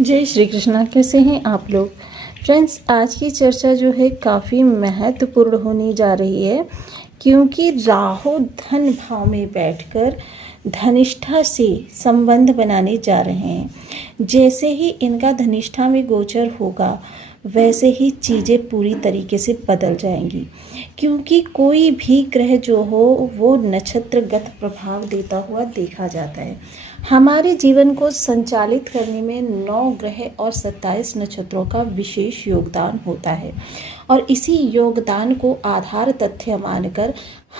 जय श्री कृष्णा। कैसे हैं आप लोग फ्रेंड्स। आज की चर्चा जो है काफ़ी महत्वपूर्ण होने जा रही है, क्योंकि राहु धन भाव में बैठकर धनिष्ठा से संबंध बनाने जा रहे हैं। जैसे ही इनका धनिष्ठा में गोचर होगा वैसे ही चीज़ें पूरी तरीके से बदल जाएंगी, क्योंकि कोई भी ग्रह जो हो वो नक्षत्रगत प्रभाव देता हुआ देखा जाता है। हमारे जीवन को संचालित करने में 9 ग्रह और 27 नक्षत्रों का विशेष योगदान होता है, और इसी योगदान को आधार तथ्य मानकर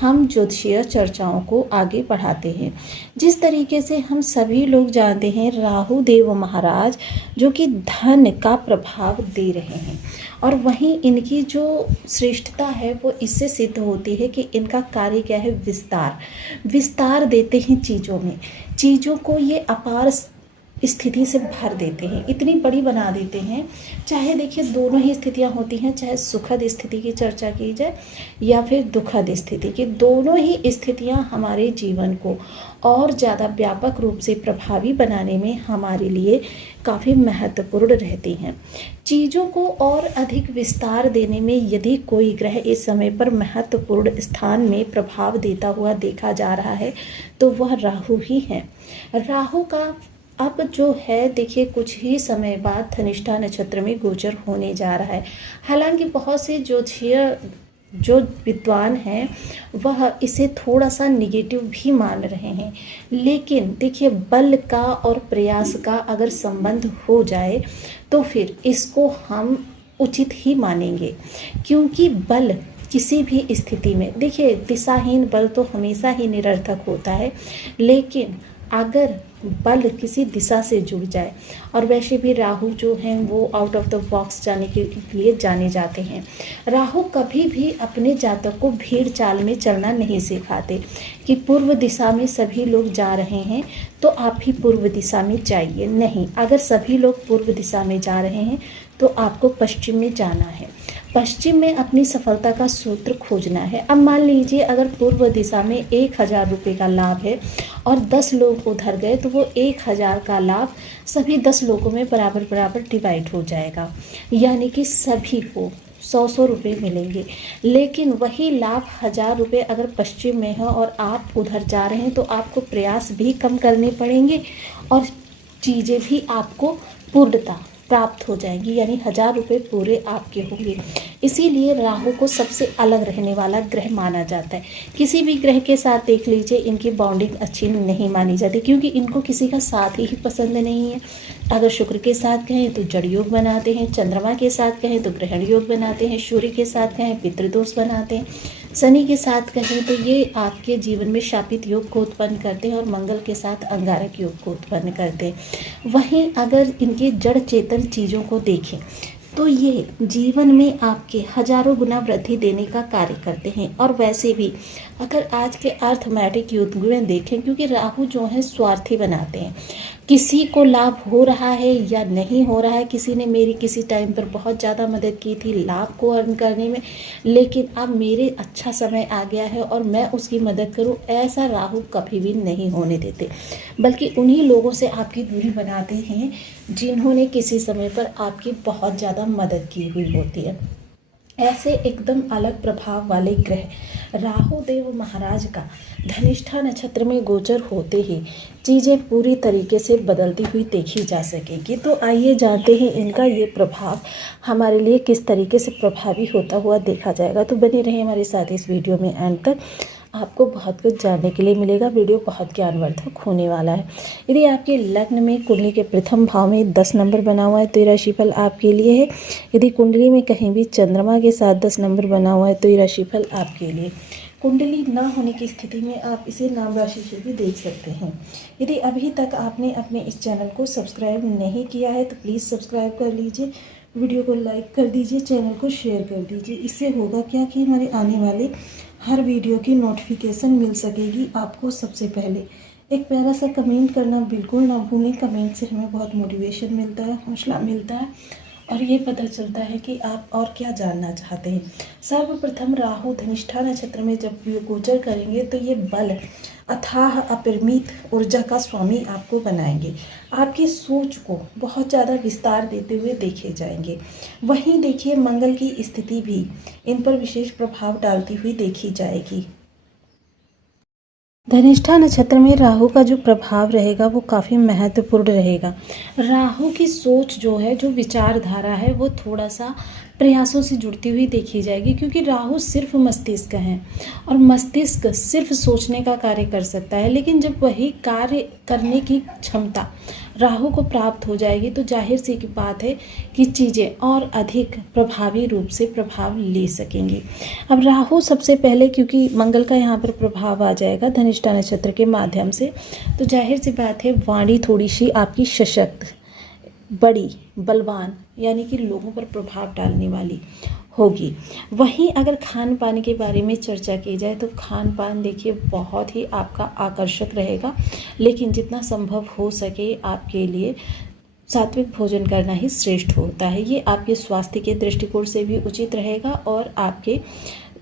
हम ज्योतिषीय चर्चाओं को आगे बढ़ाते हैं। जिस तरीके से हम सभी लोग जानते हैं, राहु देव महाराज जो कि धन का प्रभाव दे रहे हैं, और वहीं इनकी जो श्रेष्ठता है वो इससे सिद्ध होती है कि इनका कार्य क्या है, विस्तार देते हैं चीज़ों को ये अपार स्थिति से भर देते हैं, इतनी बड़ी बना देते हैं। चाहे देखिए दोनों ही स्थितियां होती हैं, चाहे सुखद स्थिति की चर्चा की जाए या फिर दुखद स्थिति की, दोनों ही स्थितियां हमारे जीवन को और ज़्यादा व्यापक रूप से प्रभावी बनाने में हमारे लिए काफ़ी महत्वपूर्ण रहती हैं। चीज़ों को और अधिक विस्तार देने में यदि कोई ग्रह इस समय पर महत्वपूर्ण स्थान में प्रभाव देता हुआ देखा जा रहा है तो वह राहु ही है। राहु का अब जो है देखिए कुछ ही समय बाद धनिष्ठा नक्षत्र में गोचर होने जा रहा है। हालांकि बहुत से ज्योतिषीय जो विद्वान हैं वह इसे थोड़ा सा निगेटिव भी मान रहे हैं, लेकिन देखिए बल का और प्रयास का अगर संबंध हो जाए तो फिर इसको हम उचित ही मानेंगे, क्योंकि बल किसी भी स्थिति में देखिए दिशाहीन बल तो हमेशा ही निरर्थक होता है, लेकिन अगर बल किसी दिशा से जुड़ जाए, और वैसे भी राहु जो हैं वो आउट ऑफ द बॉक्स जाने के लिए जाने जाते हैं। राहु कभी भी अपने जातक को भीड़ चाल में चलना नहीं सिखाते कि पूर्व दिशा में सभी लोग जा रहे हैं तो आप भी पूर्व दिशा में जाइए, नहीं। अगर सभी लोग पूर्व दिशा में जा रहे हैं तो आपको पश्चिम में जाना है, पश्चिम में अपनी सफलता का सूत्र खोजना है। अब मान लीजिए अगर पूर्व दिशा में 1000 रुपये का लाभ है और 10 लोग उधर गए तो वो 1000 का लाभ सभी 10 लोगों में बराबर डिवाइड हो जाएगा, यानी कि सभी को 100 रुपये मिलेंगे। लेकिन वही लाभ 1000 रुपये अगर पश्चिम में है और आप उधर जा रहे हैं तो आपको प्रयास भी कम करने पड़ेंगे और चीज़ें भी आपको पूर्णता प्राप्त हो जाएगी, यानी 1000 रुपये पूरे आपके होंगे। इसीलिए राहु को सबसे अलग रहने वाला ग्रह माना जाता है। किसी भी ग्रह के साथ देख लीजिए इनकी बॉन्डिंग अच्छी नहीं मानी जाती, क्योंकि इनको किसी का साथ ही पसंद नहीं है। अगर शुक्र के साथ कहें तो जड़ योग बनाते हैं, चंद्रमा के साथ कहें तो ग्रहण योग बनाते हैं, सूर्य के साथ कहें पितृदोष बनाते हैं, शनि के साथ कहें तो ये आपके जीवन में शापित योग को उत्पन्न करते हैं, और मंगल के साथ अंगारक योग को उत्पन्न करते हैं। वहीं अगर इनके जड़ चेतन चीज़ों को देखें तो ये जीवन में आपके हजारों गुना वृद्धि देने का कार्य करते हैं। और वैसे भी अगर आज के अर्थमैटिक युग में देखें, क्योंकि राहु जो है स्वार्थी बनाते हैं, किसी को लाभ हो रहा है या नहीं हो रहा है, किसी ने मेरी किसी टाइम पर बहुत ज़्यादा मदद की थी लाभ को अर्न करने में, लेकिन अब मेरे अच्छा समय आ गया है और मैं उसकी मदद करूं, ऐसा राहु कभी भी नहीं होने देते। बल्कि उन्हीं लोगों से आपकी दूरी बनाते हैं जिन्होंने किसी समय पर आपकी बहुत ज़्यादा मदद की हुई होती है। ऐसे एकदम अलग प्रभाव वाले ग्रह राहु देव महाराज का धनिष्ठा नक्षत्र में गोचर होते ही चीज़ें पूरी तरीके से बदलती हुई देखी जा सकेगी। तो आइए जानते हैं इनका ये प्रभाव हमारे लिए किस तरीके से प्रभावी होता हुआ देखा जाएगा। तो बने रहे हमारे साथ इस वीडियो में एंड तक, आपको बहुत कुछ जानने के लिए मिलेगा। वीडियो बहुत ज्ञानवर्धक होने वाला है। यदि आपके लग्न में कुंडली के प्रथम भाव में 10 नंबर बना हुआ है तो ये राशिफल आपके लिए है। यदि कुंडली में कहीं भी चंद्रमा के साथ 10 नंबर बना हुआ है तो ये राशिफल आपके लिए। कुंडली ना होने की स्थिति में आप इसे नाम राशि से भी देख सकते हैं। यदि अभी तक आपने अपने इस चैनल को सब्सक्राइब नहीं किया है तो प्लीज़ सब्सक्राइब कर लीजिए, वीडियो को लाइक कर दीजिए, चैनल को शेयर कर दीजिए। इससे होगा क्या कि हमारे आने वाले हर वीडियो की नोटिफिकेशन मिल सकेगी आपको सबसे पहले। एक प्यारा सा कमेंट करना बिल्कुल ना भूलें, कमेंट से हमें बहुत मोटिवेशन मिलता है, हौसला मिलता है और ये पता चलता है कि आप और क्या जानना चाहते हैं। सर्वप्रथम राहु धनिष्ठा नक्षत्र में जब ये गोचर करेंगे तो ये बल अथाह अपरिमित ऊर्जा का स्वामी आपको बनाएंगे। आपकी सोच को बहुत ज़्यादा विस्तार देते हुए देखे जाएंगे। वहीं देखिए मंगल की स्थिति भी इन पर विशेष प्रभाव डालती हुई देखी जाएगी। धनिष्ठा नक्षत्र में राहु का जो प्रभाव रहेगा वो काफ़ी महत्वपूर्ण रहेगा। राहु की सोच जो है, जो विचारधारा है, वो थोड़ा सा प्रयासों से जुड़ती हुई देखी जाएगी, क्योंकि राहु सिर्फ मस्तिष्क है और मस्तिष्क सिर्फ सोचने का कार्य कर सकता है। लेकिन जब वही कार्य करने की क्षमता राहु को प्राप्त हो जाएगी तो जाहिर सी की बात है कि चीज़ें और अधिक प्रभावी रूप से प्रभाव ले सकेंगी। अब राहु सबसे पहले, क्योंकि मंगल का यहाँ पर प्रभाव आ जाएगा धनिष्ठा नक्षत्र के माध्यम से, तो जाहिर सी बात है वाणी थोड़ी सी आपकी सशक्त, बड़ी, बलवान, यानी कि लोगों पर प्रभाव डालने वाली होगी। वहीं अगर खान पान के बारे में चर्चा की जाए तो खान पान देखिए बहुत ही आपका आकर्षक रहेगा, लेकिन जितना संभव हो सके आपके लिए सात्विक भोजन करना ही श्रेष्ठ होता है। ये आपके स्वास्थ्य के दृष्टिकोण से भी उचित रहेगा और आपके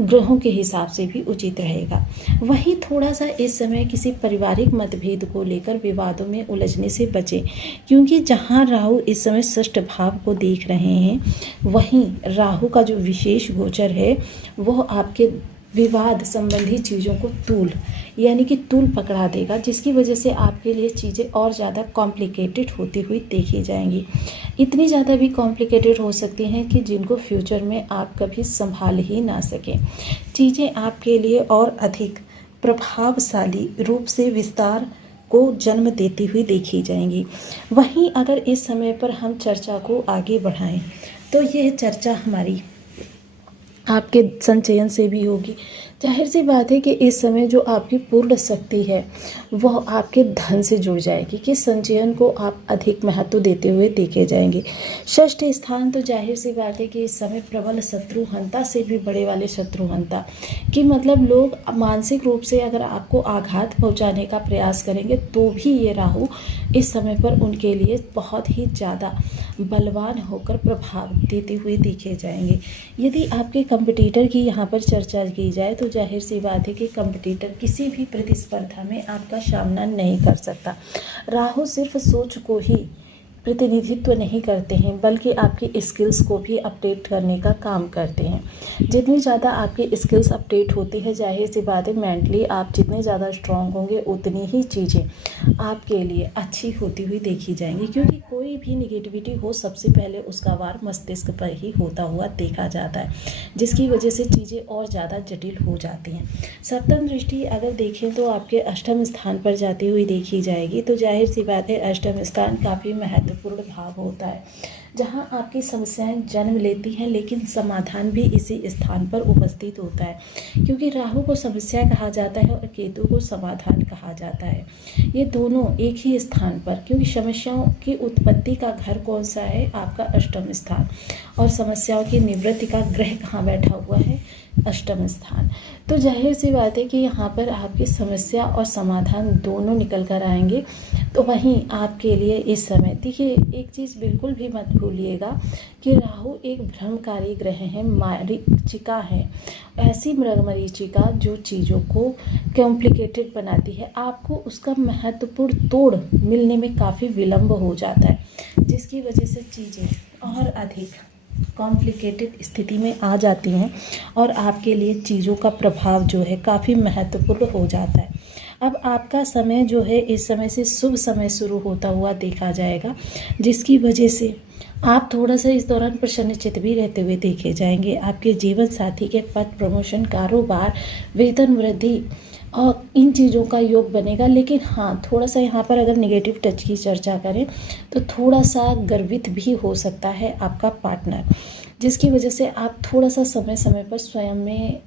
ग्रहों के हिसाब से भी उचित रहेगा। वहीं थोड़ा सा इस समय किसी पारिवारिक मतभेद को लेकर विवादों में उलझने से बचें, क्योंकि जहां राहु इस समय षष्ठ भाव को देख रहे हैं, वहीं राहु का जो विशेष गोचर है वो आपके विवाद संबंधी चीज़ों को यानी कि तूल पकड़ा देगा, जिसकी वजह से आपके लिए चीज़ें और ज़्यादा कॉम्प्लिकेटेड होती हुई देखी जाएंगी। इतनी ज़्यादा भी कॉम्प्लिकेटेड हो सकती हैं कि जिनको फ्यूचर में आप कभी संभाल ही ना सकें। चीज़ें आपके लिए और अधिक प्रभावशाली रूप से विस्तार को जन्म देती हुई देखी जाएंगी। वहीं अगर इस समय पर हम चर्चा को आगे बढ़ाएं तो यह चर्चा हमारी आपके संचयन से भी होगी। जाहिर सी बात है कि इस समय जो आपकी पूर्ण शक्ति है वह आपके धन से जुड़ जाएगी, कि संचयन को आप अधिक महत्व देते हुए देखे जाएंगे। षष्ठ स्थान तो जाहिर सी बात है कि इस समय प्रबल शत्रुहंता से भी बड़े वाले शत्रुहंता, कि मतलब लोग मानसिक रूप से अगर आपको आघात पहुंचाने का प्रयास करेंगे तो भी ये राहु इस समय पर उनके लिए बहुत ही ज़्यादा बलवान होकर प्रभाव देते हुए देखे जाएंगे। यदि आपके कंपटीटर की यहाँ पर चर्चा की जाए तो जाहिर सी बात है कि कंपटीटर किसी भी प्रतिस्पर्धा में आपका सामना नहीं कर सकता। राहु सिर्फ सोच को ही प्रतिनिधित्व नहीं करते हैं, बल्कि आपकी स्किल्स को भी अपडेट करने का काम करते हैं। जितनी ज़्यादा आपकी स्किल्स अपडेट होती है, जाहिर सी बात है मेंटली आप जितने ज़्यादा स्ट्रांग होंगे उतनी ही चीज़ें आपके लिए अच्छी होती हुई देखी जाएंगी, क्योंकि कोई भी निगेटिविटी हो सबसे पहले उसका वार मस्तिष्क पर ही होता हुआ देखा जाता है, जिसकी वजह से चीज़ें और ज़्यादा जटिल हो जाती हैं। सप्तम दृष्टि अगर देखें तो आपके अष्टम स्थान पर जाती हुई देखी जाएगी, तो जाहिर सी बात है अष्टम स्थान काफ़ी महत्वपूर्ण भाव होता है, जहां आपकी समस्याएं जन्म लेती हैं, लेकिन समाधान भी इसी स्थान पर उपस्थित होता है, क्योंकि राहु को समस्या कहा जाता है और केतु को समाधान कहा जाता है। ये दोनों एक ही स्थान पर, क्योंकि समस्याओं की उत्पत्ति का घर कौन सा है, आपका अष्टम स्थान, और समस्याओं की निवृत्ति का ग्रह कहाँ बैठा हुआ है, अष्टम स्थान। तो जाहिर सी बात है कि यहाँ पर आपकी समस्या और समाधान दोनों निकल कर आएंगे। तो वहीं आपके लिए इस समय देखिए एक चीज़ बिल्कुल भी मत भूलिएगा कि राहु एक भ्रमकारी ग्रह है, मरीचिका है, ऐसी मरीचिका जो चीज़ों को कॉम्प्लिकेटेड बनाती है, आपको उसका महत्वपूर्ण तोड़ मिलने में काफ़ी विलम्ब हो जाता है, जिसकी वजह से चीज़ें और अधिक कॉम्प्लिकेटेड स्थिति में आ जाती हैं और आपके लिए चीज़ों का प्रभाव जो है काफ़ी महत्वपूर्ण हो जाता है। अब आपका समय जो है इस समय से शुभ समय शुरू होता हुआ देखा जाएगा, जिसकी वजह से आप थोड़ा सा इस दौरान प्रसन्नचित्त भी रहते हुए देखे जाएंगे। आपके जीवन साथी के पद, प्रमोशन, कारोबार, वेतन वृद्धि और इन चीज़ों का योग बनेगा। लेकिन हाँ, थोड़ा सा यहाँ पर अगर नेगेटिव टच की चर्चा करें तो थोड़ा सा गर्वित भी हो सकता है आपका पार्टनर, जिसकी वजह से आप थोड़ा सा समय समय पर स्वयं में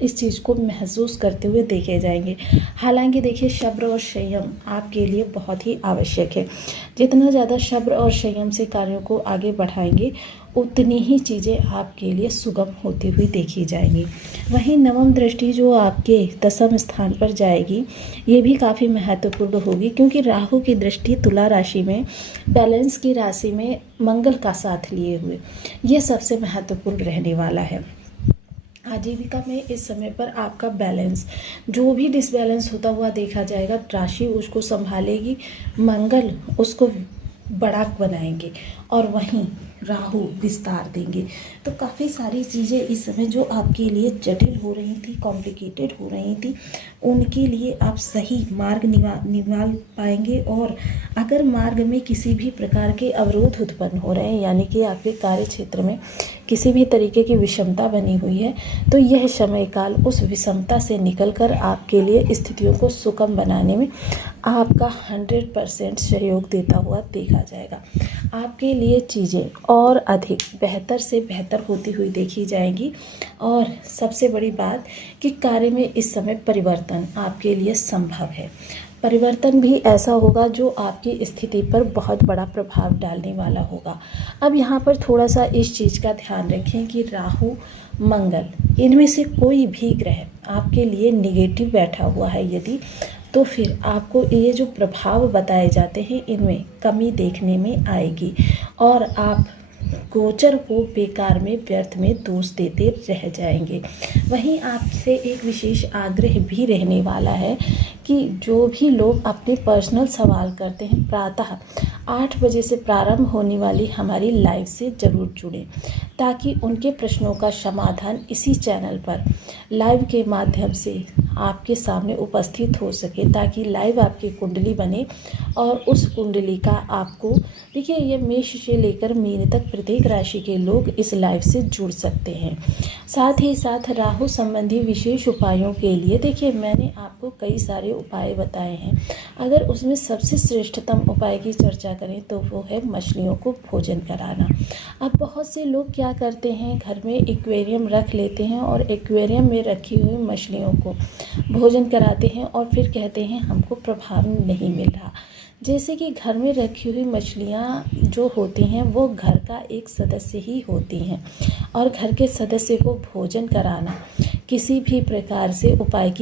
इस चीज़ को महसूस करते हुए देखे जाएंगे। हालांकि देखिए, सब्र और संयम आपके लिए बहुत ही आवश्यक है। जितना ज़्यादा सब्र और संयम से कार्यों को आगे बढ़ाएंगे, उतनी ही चीज़ें आपके लिए सुगम होती हुई देखी जाएंगी। वहीं नवम दृष्टि जो आपके दसम स्थान पर जाएगी, ये भी काफ़ी महत्वपूर्ण होगी, क्योंकि राहु की दृष्टि तुला राशि में बैलेंस की राशि में मंगल का साथ लिए हुए, ये सबसे महत्वपूर्ण रहने वाला है। आजीविका में इस समय पर आपका बैलेंस, जो भी डिसबैलेंस होता हुआ देखा जाएगा, राशि उसको संभालेगी, मंगल उसको बड़ा बनाएंगे और वहीं राहु विस्तार देंगे। तो काफ़ी सारी चीज़ें इस समय जो आपके लिए जटिल हो रही थी, कॉम्प्लिकेटेड हो रही थी, उनके लिए आप सही मार्ग निकाल पाएंगे। और अगर मार्ग में किसी भी प्रकार के अवरोध उत्पन्न हो रहे हैं, यानी कि आपके कार्य क्षेत्र में किसी भी तरीके की विषमता बनी हुई है, तो यह समय काल उस विषमता से निकलकर आपके लिए स्थितियों को सुगम बनाने में आपका 100% सहयोग देता हुआ देखा जाएगा। आपके लिए चीज़ें और अधिक बेहतर से बेहतर होती हुई देखी जाएंगी। और सबसे बड़ी बात कि कार्य में इस समय परिवर्तन आपके लिए संभव है। परिवर्तन भी ऐसा होगा जो आपकी स्थिति पर बहुत बड़ा प्रभाव डालने वाला होगा। अब यहाँ पर थोड़ा सा इस चीज़ का ध्यान रखें कि राहु, मंगल, इनमें से कोई भी ग्रह आपके लिए निगेटिव बैठा हुआ है यदि, तो फिर आपको ये जो प्रभाव बताए जाते हैं, इनमें कमी देखने में आएगी और आप गोचर को बेकार में, व्यर्थ में दोष देते रह जाएंगे। वहीं आपसे एक विशेष आग्रह भी रहने वाला है कि जो भी लोग अपने पर्सनल सवाल करते हैं, प्रातः 8 बजे से प्रारंभ होने वाली हमारी लाइव से ज़रूर जुड़ें, ताकि उनके प्रश्नों का समाधान इसी चैनल पर लाइव के माध्यम से आपके सामने उपस्थित हो सके, ताकि लाइव आपकी कुंडली बने और उस कुंडली का आपको, देखिए, ये मेष से लेकर मीन तक प्रत्येक राशि के लोग इस लाइव से जुड़ सकते हैं। साथ ही साथ राहु संबंधी विशेष उपायों के लिए देखिए, मैंने आपको कई सारे उपाय बताए हैं। अगर उसमें सबसे श्रेष्ठतम उपाय की चर्चा करें तो वो है मछलियों को भोजन कराना। अब बहुत से लोग क्या करते हैं, घर में एक्वेरियम रख लेते हैं और एक्वेरियम में रखी हुई मछलियों को भोजन कराते हैं और फिर कहते हैं हमको प्रभाव नहीं मिल रहा। जैसे कि घर में रखी हुई मछलियाँ जो होती हैं वो घर का एक सदस्य ही होती हैं, और घर के सदस्य को भोजन कराना किसी भी प्रकार से उपाय की